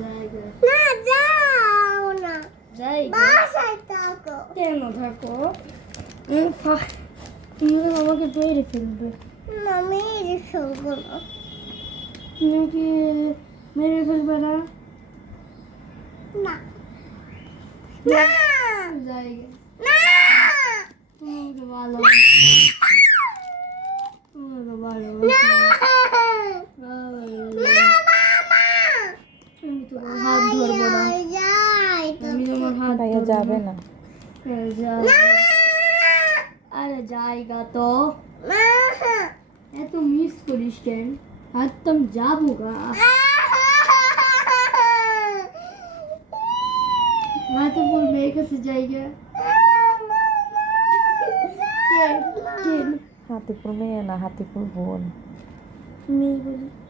জায়গা না যাও না জায়গা বাসায় থাকো কেন থাকো তুমি আমাকে বেড়ে ফেলবে না মেরে ফেলবো না তুমি কি মেরে ফেলবে না না না জায়গা না তোমাকে ভালো তোমাকে ভালো না আমি তোমার হাত ধরবো না যাই আমি তোমার হাত ভাইয়া ধরবো যাবে না আরে জায়গা তো না এত মিস করিস কেন আর তুমি যাবো গা হাতে ফুল মেয়ে কাছে জায়গা হাতিপুর মেয়ে না হাতিপুর বোন মেয়ে বলি